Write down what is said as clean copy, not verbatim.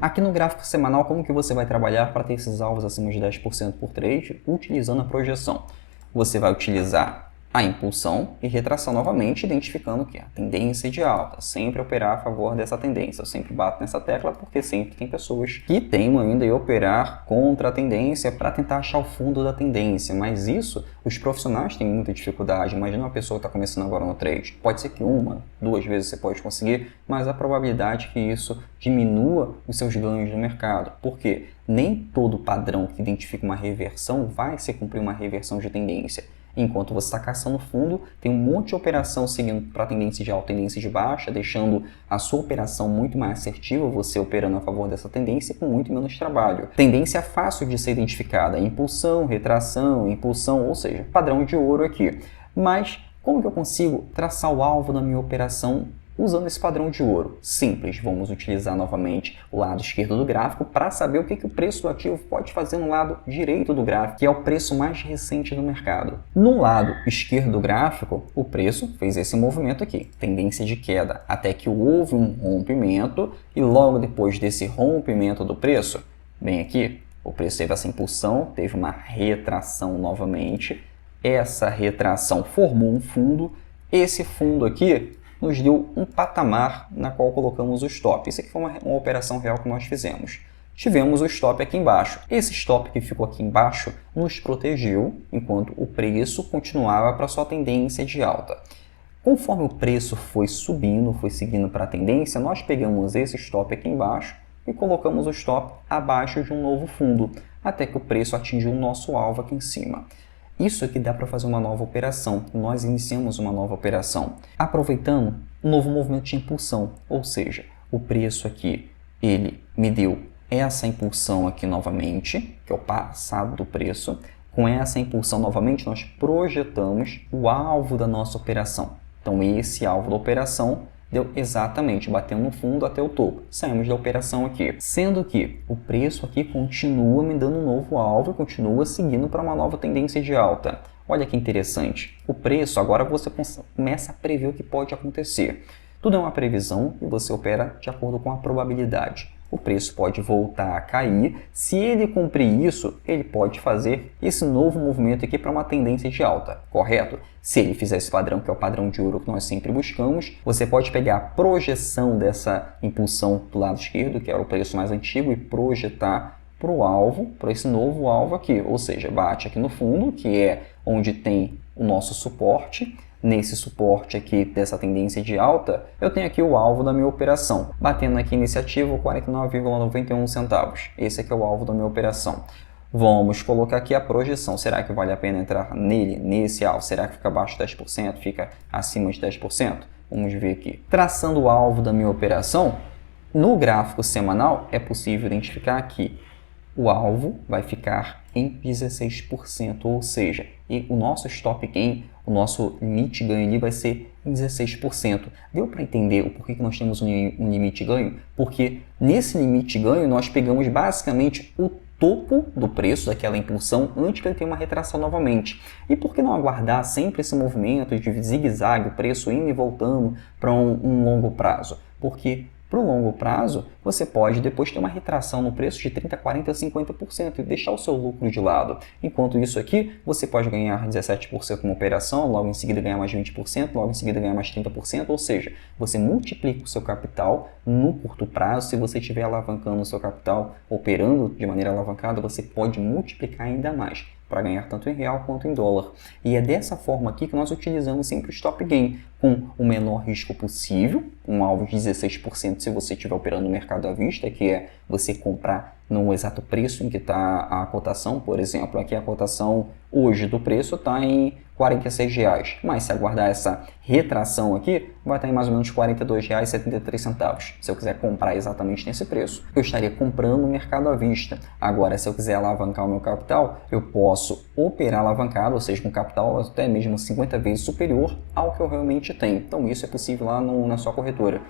Aqui no gráfico semanal, como que você vai trabalhar para ter esses alvos acima de 10% por trade, utilizando a projeção? Você vai utilizar a impulsão e retração novamente, identificando que a tendência de alta, sempre operar a favor dessa tendência. Eu sempre bato nessa tecla porque sempre tem pessoas que teimam ainda em operar contra a tendência para tentar achar o fundo da tendência, mas isso os profissionais têm muita dificuldade. Imagina uma pessoa que está começando agora no trade, pode ser que uma, duas vezes você pode conseguir, mas a probabilidade é que isso diminua os seus ganhos no mercado, porque nem todo padrão que identifica uma reversão vai se cumprir uma reversão de tendência. Enquanto você está caçando fundo, tem um monte de operação seguindo para tendência de alta, tendência de baixa, deixando a sua operação muito mais assertiva, você operando a favor dessa tendência com muito menos trabalho. Tendência fácil de ser identificada, impulsão, impulsão, ou seja, padrão de ouro aqui. Mas como que eu consigo traçar o alvo da minha operação usando esse padrão de ouro? Simples, vamos utilizar novamente o lado esquerdo do gráfico para saber o que o preço do ativo pode fazer no lado direito do gráfico, que é o preço mais recente do mercado. No lado esquerdo do gráfico, o preço fez esse movimento aqui, tendência de queda, até que houve um rompimento e logo depois desse rompimento do preço, bem aqui, o preço teve essa impulsão, teve uma retração novamente, essa retração formou um fundo, esse fundo aqui nos deu um patamar na qual colocamos o stop. Isso aqui foi uma operação real que nós fizemos. Tivemos o stop aqui embaixo. Esse stop que ficou aqui embaixo nos protegeu, enquanto o preço continuava para sua tendência de alta. Conforme o preço foi subindo, foi seguindo para a tendência, nós pegamos esse stop aqui embaixo e colocamos o stop abaixo de um novo fundo, até que o preço atingiu o nosso alvo aqui em cima. Isso aqui dá para fazer uma nova operação. Nós iniciamos uma nova operação, aproveitando um novo movimento de impulsão, ou seja, o preço aqui, ele me deu essa impulsão aqui novamente, que é o passado do preço. Com essa impulsão novamente, nós projetamos o alvo da nossa operação. Então, esse alvo da operação deu exatamente, batendo no fundo até o topo. Saímos da operação aqui. Sendo que o preço aqui continua me dando um novo alvo e continua seguindo para uma nova tendência de alta. Olha que interessante. O preço, agora você começa a prever o que pode acontecer. Tudo é uma previsão e você opera de acordo com a probabilidade. O preço pode voltar a cair. Se ele cumprir isso, ele pode fazer esse novo movimento aqui para uma tendência de alta, correto? Se ele fizer esse padrão, que é o padrão de ouro que nós sempre buscamos, você pode pegar a projeção dessa impulsão do lado esquerdo, que era o preço mais antigo, e projetar para o alvo, para esse novo alvo aqui. Ou seja, bate aqui no fundo, que é onde tem o nosso suporte. Nesse suporte aqui dessa tendência de alta, eu tenho aqui o alvo da minha operação, batendo aqui nesse ativo 49,91 centavos. Esse aqui é o alvo da minha operação. Vamos colocar aqui a projeção. Será que vale a pena entrar nele, nesse alvo? Será que fica abaixo de 10%? Fica acima de 10%? Vamos ver aqui. Traçando o alvo da minha operação, no gráfico semanal é possível identificar que o alvo vai ficar em 16%, ou seja, e o nosso stop gain, o nosso limite ganho ali vai ser em 16%. Deu para entender o porquê que nós temos um limite ganho? Porque nesse limite ganho nós pegamos basicamente o topo do preço daquela impulsão antes que ele tenha uma retração novamente. E por que não aguardar sempre esse movimento de zigue-zague, o preço indo e voltando para um longo prazo? Porque para o longo prazo, você pode depois ter uma retração no preço de 30%, 40%, 50% e deixar o seu lucro de lado. Enquanto isso aqui, você pode ganhar 17% numa operação, logo em seguida ganhar mais 20%, logo em seguida ganhar mais 30%, ou seja, você multiplica o seu capital no curto prazo. Se você estiver alavancando o seu capital, operando de maneira alavancada, você pode multiplicar ainda mais para ganhar tanto em real quanto em dólar. E é dessa forma aqui que nós utilizamos sempre o stop gain, com o menor risco possível, um alvo de 16% se você estiver operando no mercado à vista, que é você comprar no exato preço em que está a cotação. Por exemplo, aqui a cotação hoje do preço está em R$ 46,00, mas se aguardar essa retração aqui, vai estar em mais ou menos R$ 42,73. Se eu quiser comprar exatamente nesse preço, eu estaria comprando no mercado à vista. Agora, se eu quiser alavancar o meu capital, eu posso operar alavancado, ou seja, com capital até mesmo 50 vezes superior ao que eu realmente tenho. Então, isso é possível lá na sua corretora.